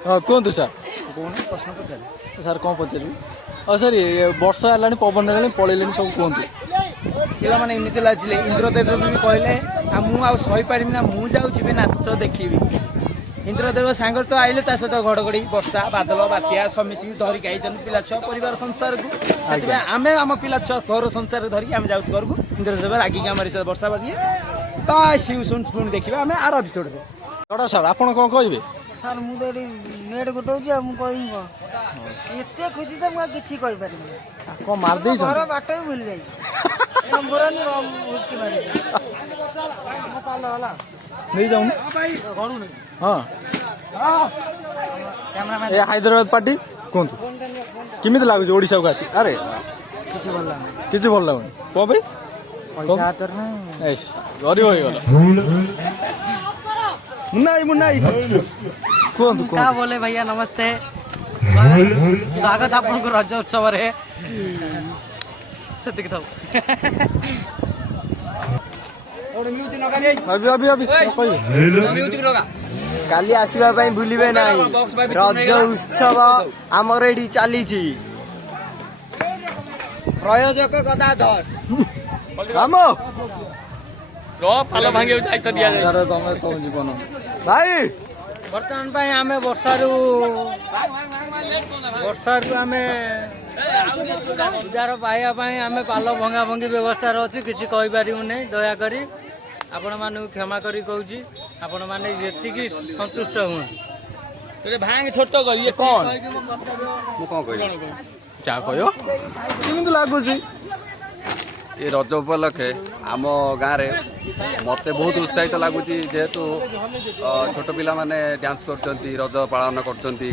हाँ कहतु सार प्रश्न पचारे सार कौन पचारि हाँ सर वर्षा है पवन है पलैले सब कहतु पिला मैंने एमती लाजिले इंद्रदेव भी कहले मुझे पारिमी ना मुझे नाच देखी इंद्रदेव सांगर तो आइले ता सहित घड़घड़ी वर्षा बादल बात्या समिशि धरिक आई पिला छुआ परिवार संसार को आम आम पिला छुआ घर संसार धरिक आम जाऊँ घर को इंद्रदेव रागिक आम वर्षा बाजी बाय शुण पुणी देखा आम आर एपिसोड चढ़ा सार आप कौन कहे सार मुझे नेट गोटाऊँ मुझे कह एत खुशी तो मुझे किसी कहीपर कौन मारदे घर बाट भी भूल जाए नहीं जाऊन हाँ ए हैदराबाद पार्टी कहतु केमी लगुच ओडा को आसी अरे किसी भल लगुनि कौन भाई गरीब हो गला मुन्ना मुन्ना कहतु क्या बोले भैया नमस्ते स्वागत आपको रज उत्सव काली आसवा भूलिबे ना रज उत्सव आमर एडी चली प्रयोजक गदाधर जीवन भाई बर्तमान आम वर्षारू आम उदार पाइबापी आम पाल भंगा भंगी व्यवस्था अच्छी किसी कहीपर नहीं दयाकोरी आपण मानू क्षमा करी कहूँ आपण मैंने जी संतुष्ट हूँ भांग छोट कर कौन क्या कह केमी लगुच ये रज उपलक्षे आम गाँव में मत बहुत उत्साहित लगुच जेहेतु छोट पिला माने डांस करचंती रज पालन करचंती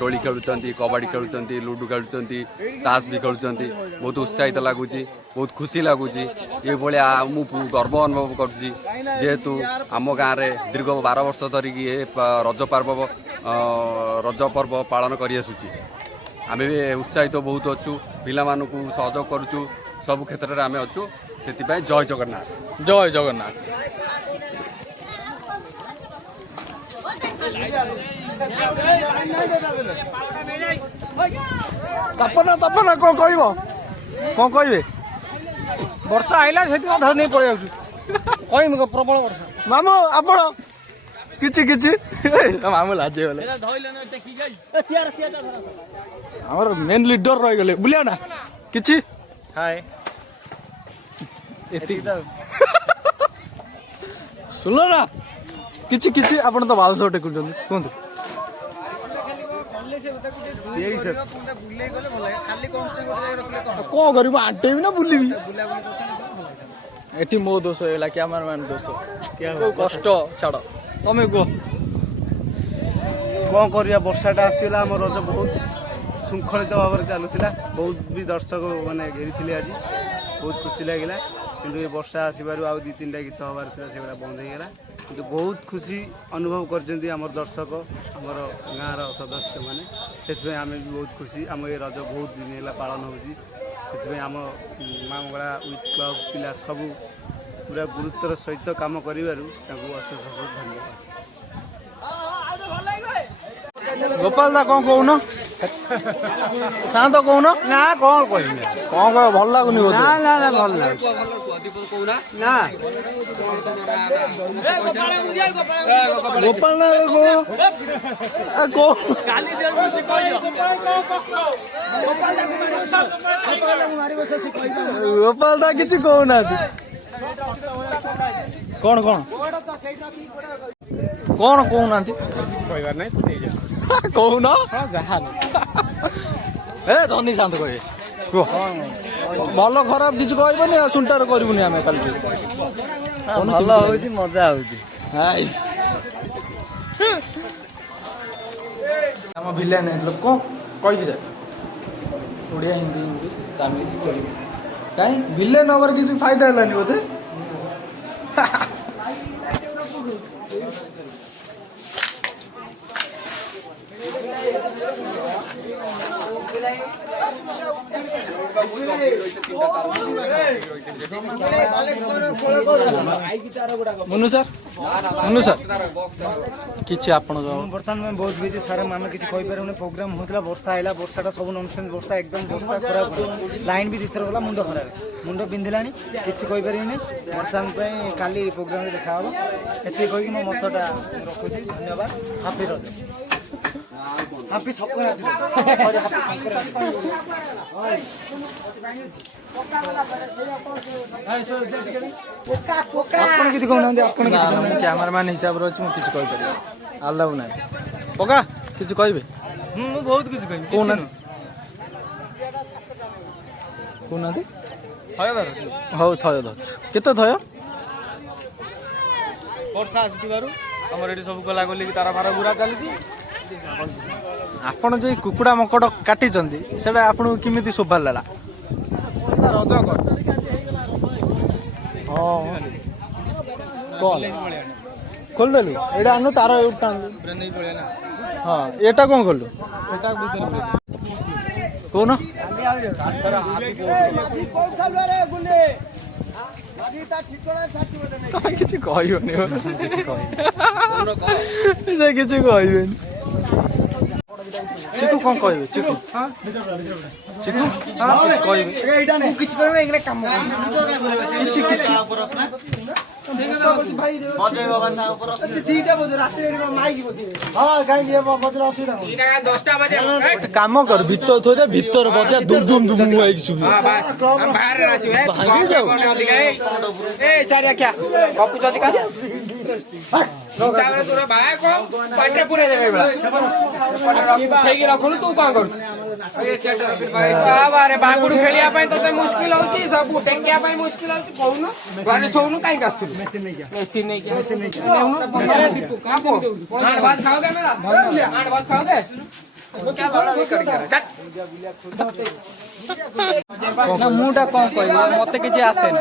डोली खेलुचंती कबड्डी खेलुचंती लूडो खेलुचंती ताश भी खेलुचंती बहुत उत्साहित लगुच बहुत खुशी लगुच ये भाया मुझे गर्व अनुभव करुँची जेहेतु आम गाँव में दीर्घ 12 वर्ष धरिक ये रज पर्व पालन कर आम भी उत्साहित बहुत अच्छु पिला मानकु सहयोग करुचु सब क्षेत्र में आम अच्छु से जय जगन्नाथ जय जगन्नाथ तपना तपना कौन कह वर्षा आइला से धर नहीं पड़े कह प्रबल वर्षा मामू आपण किछि मामू लाजे गले हमर मेन लीडर रह गले बुलिया ना किछि हाय सुन ना किछि किछि आपण तो बाल टेकुं कहतु कौन कर आंटेबी ना बुलबी एटी मो दोष है कैमरामैन दोष कष्ट छाड़ तमें कह कौन कर वर्षाटा आसला आम रज बहुत श्रृंखलित भाव में चलुला बहुत भी दर्शक मैंने घेरी आज बहुत खुशी लगे किंतु ये वर्षा आसबार आउ 2-3टा गीत हबार से बंद होगा किंतु बहुत खुशी अनुभव कर दर्शक आमर गाँव सदस्य मैंने से आम भी बहुत खुशी आम ये रज बहुत दिन है पालन होती आम माँ मंगला विथ क्लब पिला सब पूरा गुरुत्वर सहित काम कर अशेष धन्यवाद गोपाल दा कौन कहून शांत कहून ना कौन कह कौन कह भल लगुनि बोध ना ना ना भल ना गोपाल ना गोपाल दा किछि कहूना कौन कौन कौन कहूना कहून ए धनी शांत कहे भल खराब किसी कहबनी सुंटार करबुनि आमे काल भल होउची मजा होउची हम विलेन मतलब कौन कहि जाए ओडिया हिंदी इंग्लिश तमिल कहि कहीं विलेन हमार किसी फायदा हलानी बोधे मुनु सर किछि आपण बर्तमान बहुत बिजी सारे आम किसी कहीपर प्रोग्राम होता वर्षा आइला वर्षाटा सब ननसेन्स वर्षा एकदम वर्षा खराब लाइन भी दिथर गला मुंड खराब मुंड पिंधिला किसी कहीपर बर्तमान काली प्रोग्राम देखा हम ये कहीकि मो मतटा रखुच्छी धन्यवाद हापी रज हापी संक्रांति हापी संक्रांति ଆପଣ କିଛି କହୁନାହାନ୍ତି ଆପଣ କିଛି କହୁନାହାନ୍ତି କ୍ୟାମେରାମ୍ୟାନ୍ ହିସାବରେ ଅଛି ମୁଁ କିଛି କହିପାରିବି ଆଲାଉ ନାହିଁ ପକା କିଛି କହିବେ ମୁଁ ବହୁତ କିଛି କହିବି କହୁନାହାନ୍ତି ହଉ ଥୟ ଧରୁଛୁ କେତେ ଥୟ ବର୍ଷା ଆସିଥିବାରୁ ଆମର ଏଠି ସବୁ ଗଲା ଗଲିକି ତାର ଫାର ଗୁରା ଚାଲିଛି ଆପଣ ଯୋଉ କୁକୁଡ଼ା ମକଡ଼ କାଟିଛନ୍ତି ସେଟା ଆପଣଙ୍କୁ କେମିତି ଶୋଭା ଲାଗଲା ରଜ କର ହଁ କଲ ଖୋଲିଦେଲୁ ଏଇଟା ଆଣୁ ତାର ଏଇଟା ଆଣୁ ନେଇ ପଳେଇଆ ନା ହଁ ଏଇଟା କ'ଣ କଲୁ ସେଟା ଭିତରେ କହୁନ ତମେ କିଛି କହିବନି ସେ କିଛି କହିବେନି ଚିକୁ କ'ଣ କହିବେ ଚିକୁ ଚିକୁ କହିବେ କିଛି କହିବେ ଏଇଟା କାମ କିଛି କିଛି କାମ କର ଭିତର ଥୋଇ ଭିତର ବଜା ଦୁମ ଦୁମ ଦୁମ ହେଇକି ଶୁଭିବ ରଖୁନୁ ତୁ କଣ କରୁଛୁ ବାଗୁଡୁ ଖେଳିବା ପାଇଁ ତତେ ମୁସ୍କିଲ ହଉଛି ସବୁ ଟେକିବା ପାଇଁ ମୁସ୍କିଲ ହଉଛି କହୁନୁ ଘରେ ଶୋଉନୁ କାହିଁକି ଆସୁଛୁ ମେସିନ ନେଇକି ଭାତ ଖାओगे मेरा भात खाओगे क्या लड़ा नहीं करके ମୁଁଟା କ'ଣ କହିବି ମତେ କିଛି ଆସେନି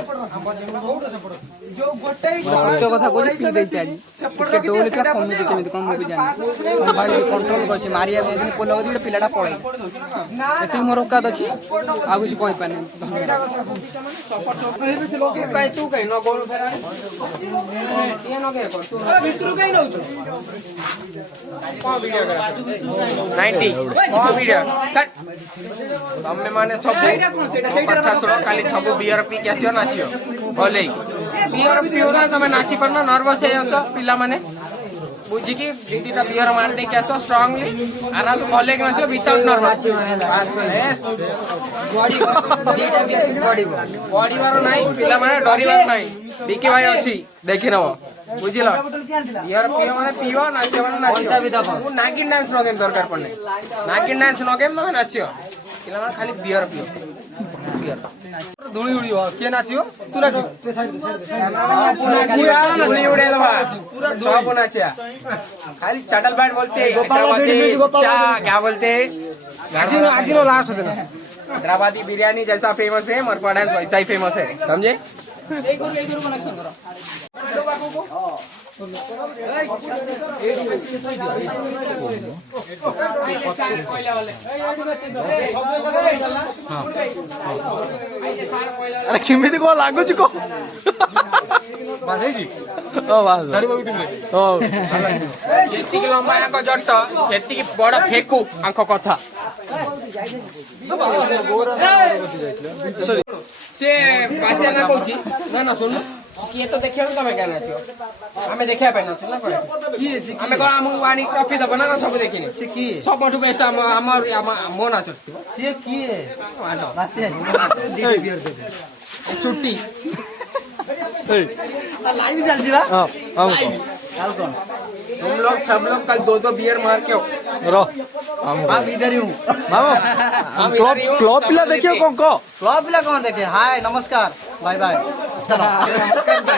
ସତ୍ୟ କଥା କହୁଛି ପିଇ ଦେଇଛି ଆଜି ଟିକେ ଡୋଲ ଥିଲା କମିଛି କେମିତି କ'ଣ ମୁଁ ବି ଜାଣିନି ସମ୍ଭାଳିକି କଣ୍ଟ୍ରୋଲ କରିଛି ମାରିବା ପାଇଁ ଯେମିତି ପୋଲ ଗୋଟେ ପିଲାଟା ପଳେଇ ଏତିକି ମୋର ଔକାତ ଅଛି ଆଉ କିଛି କହିପାରିନି तू कहीं न गोल ଭିତରୁ କାହିଁ ନଉଛୁ कौन वीडियो करा 90 कौन वीडियो कट हमने माने सब कथा सुनो खाली सब बियर पी के आसियो नाचियो भले बियर पियो ना तमे नाची परना नर्वस हे अछ पिला माने बुझी की दीदीटा बियर मार दे के आसो स्ट्रांगली आराम से भले के नाचियो विदाउट नर्वस बस बॉडी दीटा बियर बॉडी बॉडी मारो नाही पिला माने डरिबार नाही बीके भाई अछि देखि नबो बुझिल बियर पियो माने पियो नाचियो माने नाचियो नागिन डांस न गेम दरकार पड़ने नागिन डांस न गेम तमे नाचियो पिला माने खाली बियर पियो बियर धुणी उड़ियो के नाचियो तू नाचियो नाचिया धुणी उड़ेलवा पूरा सब नाचिया खाली चडल बैट बोलते चा क्या बोलते आज नो लास्ट दिन हैदराबादी बिरयानी जैसा फेमस है मरपा डांस वैसा ही फेमस है समझे कनेक्शन करो अरे केमिति को लागुची को बाधेजी ओ बास ओ जेतिकी लंबा आंक जट सेतिकी बड़ फेकू आंक कथा से पासे ना कहूची ना ना सुन किए तो देखियो तमे क्या नाचियो हमें देखिया पे नाचियो ना कोइ हमें को हम वानी ट्रॉफी दबो ना सब देखिनी से की सब बटु बेस्ट हमर मो नाचो से की है नाचे दीदी बियर दे छुट्टी लाइव चल जीवा हां हां तुम लोग सब लोग कल दो बियर मार के रो हम इधर ही हूँ क्लब क्लब पिला देखियो कोन को क्लब पिला कौन देखे हाय नमस्कार बाय बाय